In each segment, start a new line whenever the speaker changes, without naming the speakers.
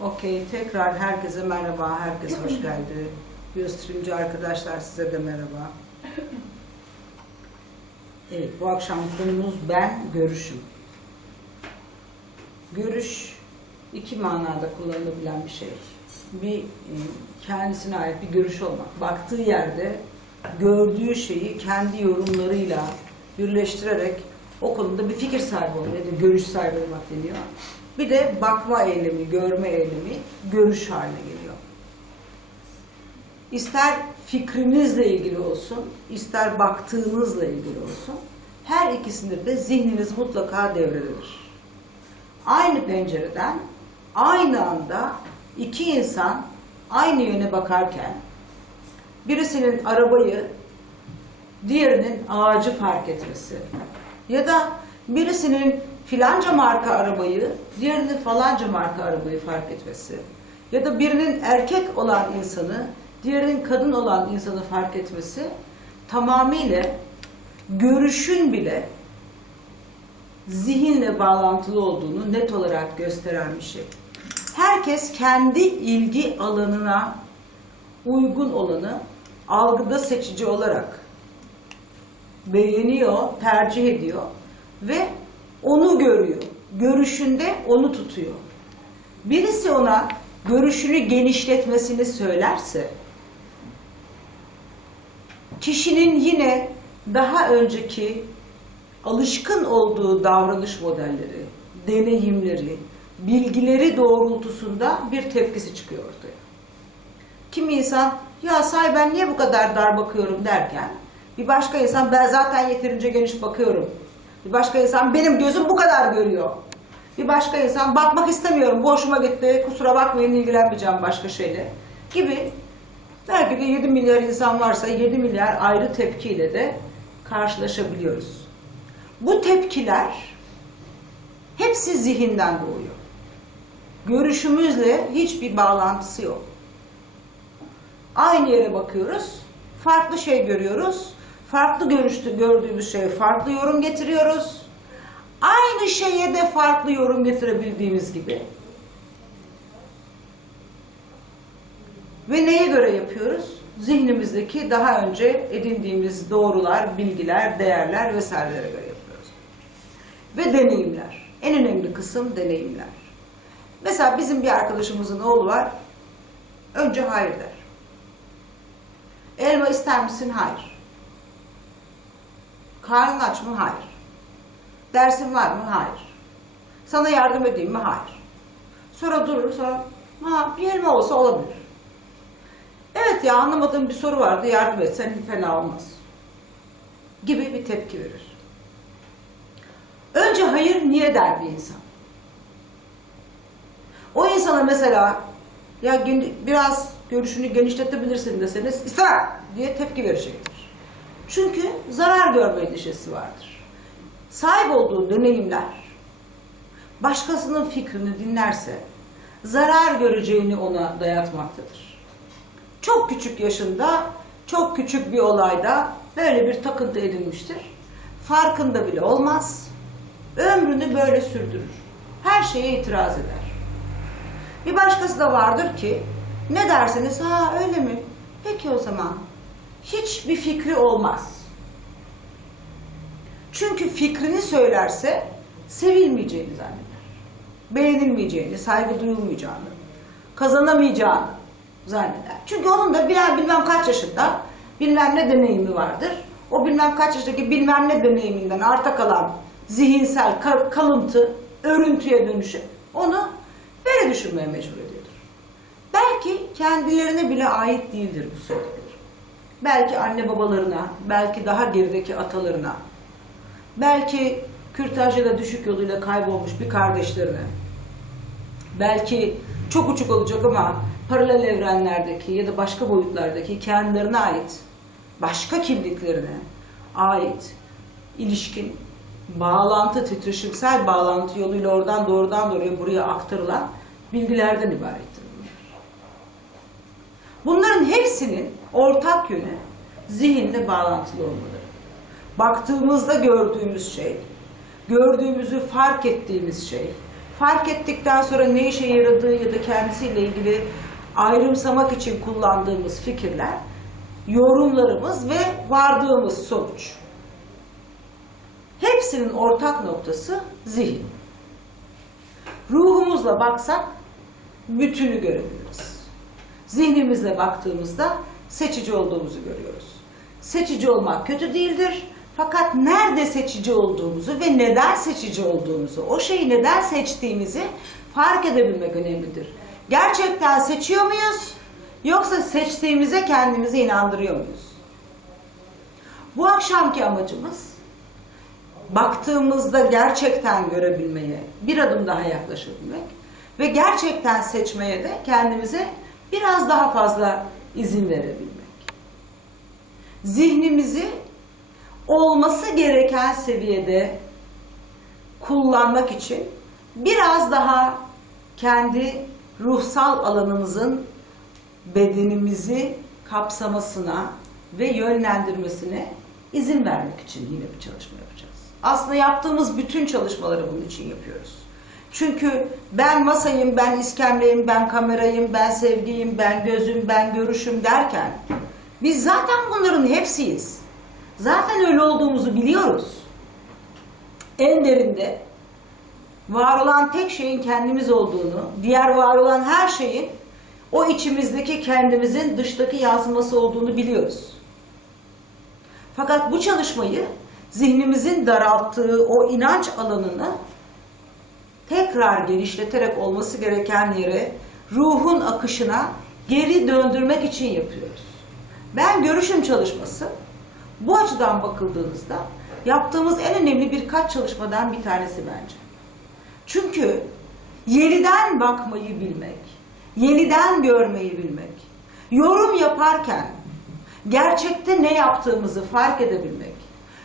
Okey, tekrar herkese merhaba, herkes hoş geldi. Biyostreamci arkadaşlar size de merhaba. Evet, bu akşam konumuz ben, görüşüm. Görüş iki manada kullanılabilen bir şey. Bir e, kendisine ait bir görüş olmak. Baktığı yerde gördüğü şeyi kendi yorumlarıyla birleştirerek o konuda bir fikir sahibi olmak ya da görüş sahibi olmak deniyor. Bir de bakma eylemi, görme eylemi görüş haline geliyor. İster fikrinizle ilgili olsun, ister baktığınızla ilgili olsun, her ikisinde de zihniniz mutlaka devrededir. Aynı pencereden, aynı anda iki insan aynı yöne bakarken, birisinin arabayı, diğerinin ağacı fark etmesi ya da birisinin filanca marka arabayı, diğerinin falanca marka arabayı fark etmesi ya da birinin erkek olan insanı, diğerinin kadın olan insanı fark etmesi tamamıyla görüşün bile zihinle bağlantılı olduğunu net olarak gösteren bir şey. Herkes kendi ilgi alanına uygun olanı algıda seçici olarak beğeniyor, tercih ediyor ve onu görüyor. Görüşünde onu tutuyor. Birisi ona görüşünü genişletmesini söylerse kişinin yine daha önceki alışkın olduğu davranış modelleri, deneyimleri, bilgileri doğrultusunda bir tepkisi çıkıyor ortaya. Kimi insan ya say ben niye bu kadar dar bakıyorum derken bir başka insan ben zaten yeterince geniş bakıyorum. Bir başka insan benim gözüm bu kadar görüyor. Bir başka insan bakmak istemiyorum, bu hoşuma gitti, kusura bakmayın ilgilenmeyeceğim başka şeyle gibi. Belki de 7 milyar insan varsa 7 milyar ayrı tepkiyle de karşılaşabiliyoruz. Bu tepkiler hepsi zihinden doğuyor. Görüşümüzle hiçbir bağlantısı yok. Aynı yere bakıyoruz, farklı şey görüyoruz, farklı görüştü gördüğümüz şeye farklı yorum getiriyoruz. Aynı şeye de farklı yorum getirebildiğimiz gibi. Ve neye göre yapıyoruz? Zihnimizdeki daha önce edindiğimiz doğrular, bilgiler, değerler vesairelere göre yapıyoruz. Ve deneyimler. En önemli kısım deneyimler. Mesela bizim bir arkadaşımızın oğlu var. Önce hayır der. Elma ister misin? Hayır. Karnın aç mı? Hayır. Dersin var mı? Hayır. Sana yardım edeyim mi? Hayır. Sonra durur, sonra ha, bir elma olsa olabilir. Evet ya anlamadığım bir soru vardı, yardım etsen fena olmaz. Gibi bir tepki verir. Önce hayır niye der bir insan? O insana mesela ya biraz görüşünü genişletebilirsin deseniz istemem diye tepki verecektir. Çünkü zarar görme endişesi vardır. Sahip olduğu deneyimler başkasının fikrini dinlerse zarar göreceğini ona dayatmaktadır. Çok küçük yaşında, çok küçük bir olayda böyle bir takıntı edinmiştir. Farkında bile olmaz. Ömrünü böyle sürdürür. Her şeye itiraz eder. Bir başkası da vardır ki ne derseniz ha öyle mi? Peki o zaman hiçbir fikri olmaz. Çünkü fikrini söylerse sevilmeyeceğini zanneder. Beğenilmeyeceğini, saygı duyulmayacağını, kazanamayacağını zanneder. Çünkü onun da birer bilmem kaç yaşında bilmem ne deneyimi vardır. O bilmem kaç yaşındaki bilmem ne deneyiminden arta kalan zihinsel ka- kalıntı, örüntüye dönüşüp onu böyle düşünmeye mecbur ediyordur. Belki kendilerine bile ait değildir bu söyledikleri. Belki anne babalarına, belki daha gerideki atalarına, belki kürtaj ya da düşük yoluyla kaybolmuş bir kardeşlerine, belki çok uçuk olacak ama paralel evrenlerdeki ya da başka boyutlardaki kendilerine ait, başka kimliklerine ait ilişkin bağlantı, titreşimsel bağlantı yoluyla oradan doğrudan doğruya buraya aktarılan bilgilerden ibarettir bunlar. Bunların hepsinin ortak yönü zihinle bağlantılı olmaları. Baktığımızda gördüğümüz şey, gördüğümüzü fark ettiğimiz şey, fark ettikten sonra ne işe yaradığı ya da kendisiyle ilgili ayrımsamak için kullandığımız fikirler, yorumlarımız ve vardığımız sonuç. Hepsinin ortak noktası zihin. Ruhumuzla baksak bütünü görebiliriz. Zihnimizle baktığımızda seçici olduğumuzu görüyoruz. Seçici olmak kötü değildir. Fakat nerede seçici olduğumuzu ve neden seçici olduğumuzu, o şeyi neden seçtiğimizi fark edebilmek önemlidir. Gerçekten seçiyor muyuz? Yoksa seçtiğimize kendimizi inandırıyor muyuz? Bu akşamki amacımız baktığımızda gerçekten görebilmeye, bir adım daha yaklaşabilmek ve gerçekten seçmeye de kendimize biraz daha fazla izin verebilmek. Zihnimizi olması gereken seviyede kullanmak için biraz daha kendi ruhsal alanımızın bedenimizi kapsamasına ve yönlendirmesine izin vermek için yine bir çalışma yapacağız. Aslında yaptığımız bütün çalışmaları bunun için yapıyoruz. Çünkü ben masayım, ben iskemleyim, ben kamerayım, ben sevgiyim, ben gözüm, ben görüşüm derken biz zaten bunların hepsiyiz. Zaten öyle olduğumuzu biliyoruz. En derinde var olan tek şeyin kendimiz olduğunu, diğer var olan her şeyin o içimizdeki kendimizin dıştaki yansıması olduğunu biliyoruz. Fakat bu çalışmayı zihnimizin daralttığı o inanç alanını tekrar genişleterek olması gereken yere, ruhun akışına geri döndürmek için yapıyoruz. Ben görüşüm çalışması bu açıdan bakıldığınızda yaptığımız en önemli birkaç çalışmadan bir tanesi bence. Çünkü yeniden bakmayı bilmek, yeniden görmeyi bilmek, yorum yaparken gerçekte ne yaptığımızı fark edebilmek,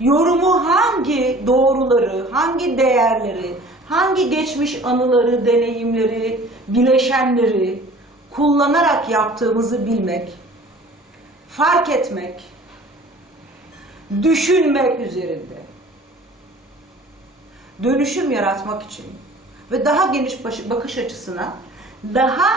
yorumu hangi doğruları, hangi değerleri, hangi geçmiş anıları, deneyimleri, bileşenleri kullanarak yaptığımızı bilmek, fark etmek, düşünmek üzerinde dönüşüm yaratmak için ve daha geniş bakış açısına daha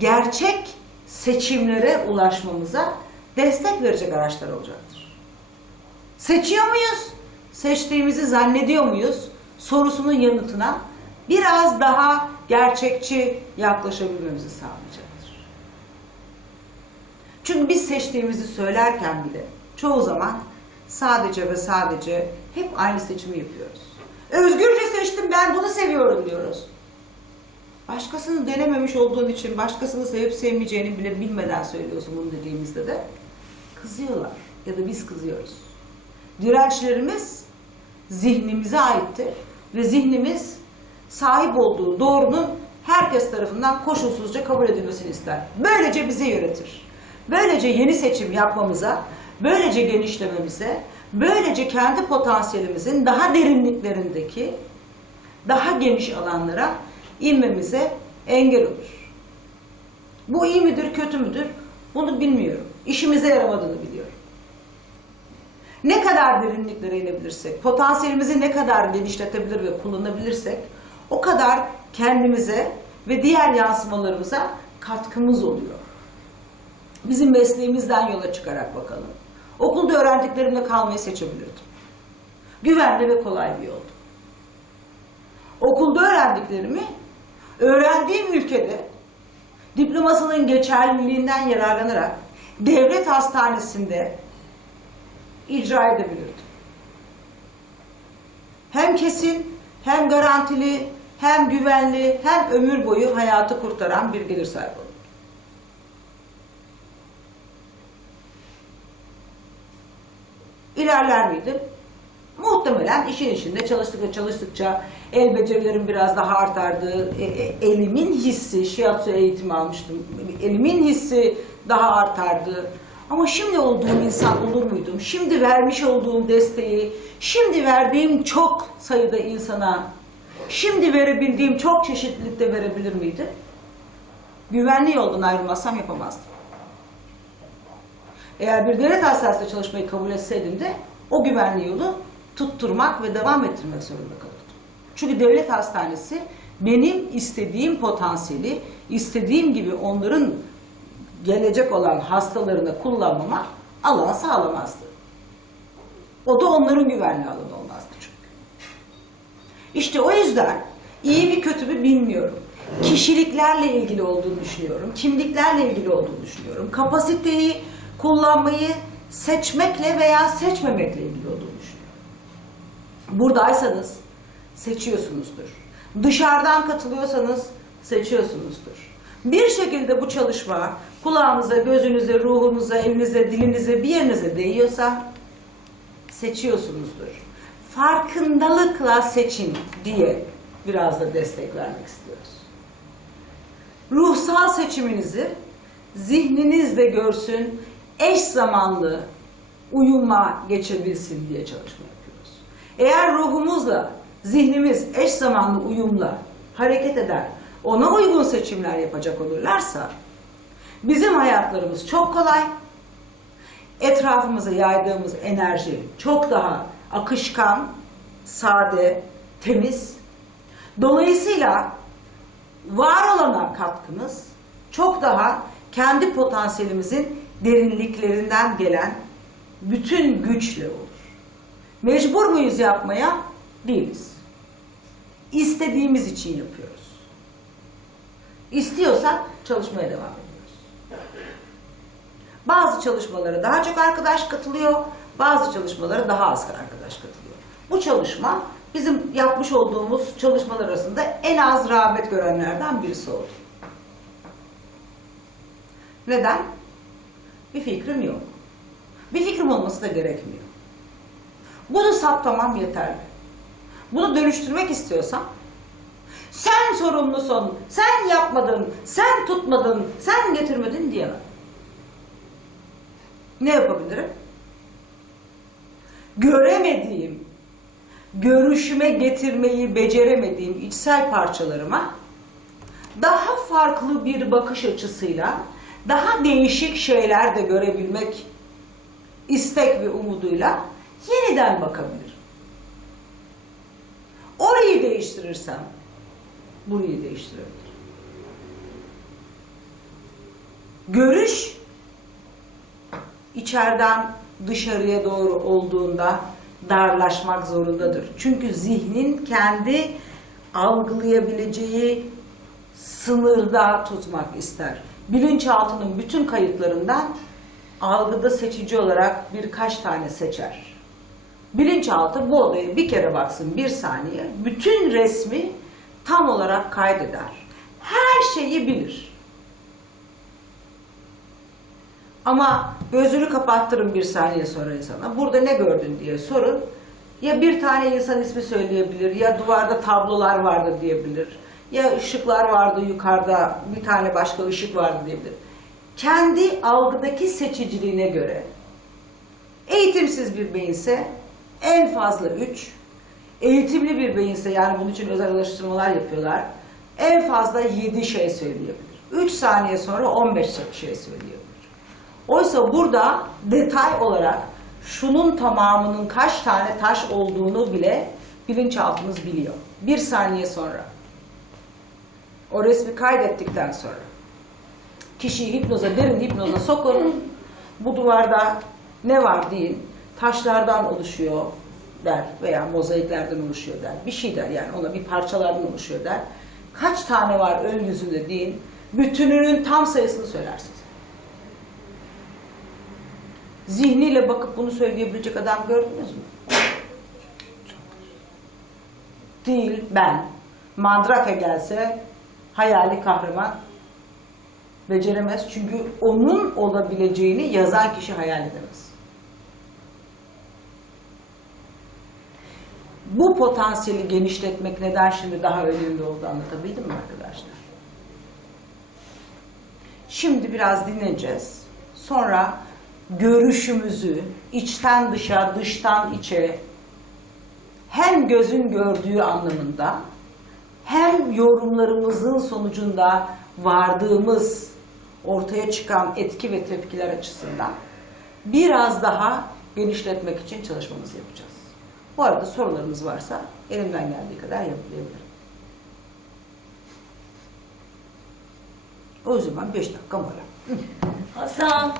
gerçek seçimlere ulaşmamıza destek verecek araçlar olacaktır. Seçiyor muyuz? Seçtiğimizi zannediyor muyuz? Sorusunun yanıtına biraz daha gerçekçi yaklaşabilmemizi sağlayacaktır. Çünkü biz seçtiğimizi söylerken bile çoğu zaman sadece ve sadece hep aynı seçimi yapıyoruz. Özgürce seçtim ben bunu seviyorum diyoruz. Başkasını denememiş olduğun için başkasını sevip sevmeyeceğini bile bilmeden söylüyorsun bunu dediğimizde de kızıyorlar ya da biz kızıyoruz. Dirençlerimiz zihnimize aittir ve zihnimiz sahip olduğu doğrunun herkes tarafından koşulsuzca kabul edilmesini ister. Böylece bizi yönetir. Böylece yeni seçim yapmamıza, böylece genişlememize, böylece kendi potansiyelimizin daha derinliklerindeki daha geniş alanlara inmemize engel olur. Bu iyi midir, kötü müdür? Bunu bilmiyorum. İşimize yaramadığını biliyorum. Ne kadar derinliklere inebilirsek, potansiyelimizi ne kadar genişletebilir ve kullanabilirsek o kadar kendimize ve diğer yansımalarımıza katkımız oluyor. Bizim mesleğimizden yola çıkarak bakalım. Okulda öğrendiklerimle kalmayı seçebilirdim. Güvenli ve kolay bir yoldu. Okulda öğrendiklerimi öğrendiğim ülkede diplomasının geçerliliğinden yararlanarak devlet hastanesinde icra edebilirdim. Hem kesin, hem garantili, hem güvenli, hem ömür boyu hayatı kurtaran bir gelir sahibi olurdum. İlerler miydim? Muhtemelen işin içinde çalıştıkça çalıştıkça el becerilerim biraz daha artardı. E, e, elimin hissi, shiatsu eğitimi almıştım. Elimin hissi daha artardı. Ama şimdi olduğum insan olur muydum? Şimdi vermiş olduğum desteği, şimdi verdiğim çok sayıda insana, şimdi verebildiğim çok çeşitlilikte verebilir miydim? Güvenli yoldan ayrılmazsam yapamazdım. Eğer bir devlet hastanesinde çalışmayı kabul etseydim de o güvenli yolu tutturmak ve devam ettirmek zorunda kalırdım. Çünkü devlet hastanesi benim istediğim potansiyeli, istediğim gibi onların gelecek olan hastalarını kullanmama alan sağlamazdı. O da onların güvenli alanı olmazdı çünkü. İşte o yüzden iyi mi kötü mü bilmiyorum. Kişiliklerle ilgili olduğunu düşünüyorum. Kimliklerle ilgili olduğunu düşünüyorum. Kapasiteyi kullanmayı seçmekle veya seçmemekle ilgili olduğunu düşünüyorum. Buradaysanız seçiyorsunuzdur. Dışarıdan katılıyorsanız seçiyorsunuzdur. Bir şekilde bu çalışma kulağınıza, gözünüze, ruhunuza, elinize, dilinize, bir yerinize değiyorsa seçiyorsunuzdur. Farkındalıkla seçin diye biraz da destek vermek istiyoruz. Ruhsal seçiminizi zihniniz de görsün, eş zamanlı uyuma geçebilsin diye çalışma yapıyoruz. Eğer ruhumuzla zihnimiz eş zamanlı uyumla hareket eder, ona uygun seçimler yapacak olurlarsa bizim hayatlarımız çok kolay, etrafımıza yaydığımız enerji çok daha akışkan, sade, temiz. Dolayısıyla var olana katkımız çok daha kendi potansiyelimizin derinliklerinden gelen bütün güçle olur. Mecbur muyuz yapmaya? Değiliz. İstediğimiz için yapıyoruz. İstiyorsak çalışmaya devam ediyoruz. Bazı çalışmalara daha çok arkadaş katılıyor, bazı çalışmalara daha az arkadaş katılıyor. Bu çalışma bizim yapmış olduğumuz çalışmalar arasında en az rağbet görenlerden birisi oldu. Neden? Bir fikrim yok. Bir fikrim olması da gerekmiyor. Bunu saptamam yeterli. Bunu dönüştürmek istiyorsam sen sorumlusun, sen yapmadın, sen tutmadın, sen getirmedin diyemem. Ne yapabilirim? Göremediğim, görüşüme getirmeyi beceremediğim içsel parçalarıma daha farklı bir bakış açısıyla daha değişik şeyler de görebilmek istek ve umuduyla yeniden bakabilirim. Orayı değiştirirsem burayı değiştirebilirim. Görüş içeriden dışarıya doğru olduğunda darlaşmak zorundadır. Çünkü zihnin kendi algılayabileceği sınırda tutmak ister. Bilinçaltının bütün kayıtlarından algıda seçici olarak birkaç tane seçer. Bilinçaltı bu odaya bir kere baksın bir saniye, bütün resmi tam olarak kaydeder. Her şeyi bilir. Ama gözünü kapattırın bir saniye sonra insana. Burada ne gördün diye sorun. Ya bir tane insan ismi söyleyebilir, ya duvarda tablolar vardı diyebilir. Ya ışıklar vardı yukarıda, bir tane başka ışık vardı diyebilir. Kendi algıdaki seçiciliğine göre eğitimsiz bir beyinse en fazla 3, eğitimli bir beyinse yani bunun için özel alıştırmalar yapıyorlar. En fazla 7 şey söyleyebilir. 3 saniye sonra 15 şey söyleyebilir. Oysa burada detay olarak şunun tamamının kaç tane taş olduğunu bile bilinçaltımız biliyor. Bir saniye sonra. O resmi kaydettikten sonra. Kişiyi hipnoza, derin hipnoza sokun. Bu duvarda ne var deyin. Taşlardan oluşuyor der veya mozaiklerden oluşuyor der. Bir şey der yani ona bir parçalardan oluşuyor der. Kaç tane var ön yüzünde deyin. Bütününün tam sayısını söylersiniz. Zihniyle bakıp bunu söyleyebilecek adam gördünüz mü? Değil ben. Mandrake gelse hayali kahraman beceremez. Çünkü onun olabileceğini yazan kişi hayal edemez. Bu potansiyeli genişletmek neden şimdi daha önemli oldu anlatabildim mi arkadaşlar? Şimdi biraz dinleyeceğiz. Sonra görüşümüzü içten dışa, dıştan içe hem gözün gördüğü anlamında hem yorumlarımızın sonucunda vardığımız ortaya çıkan etki ve tepkiler açısından biraz daha genişletmek için çalışmamızı yapacağız. Bu arada sorularınız varsa elimden geldiği kadar yapılayabilirim. O zaman beş dakika mola.
Hasan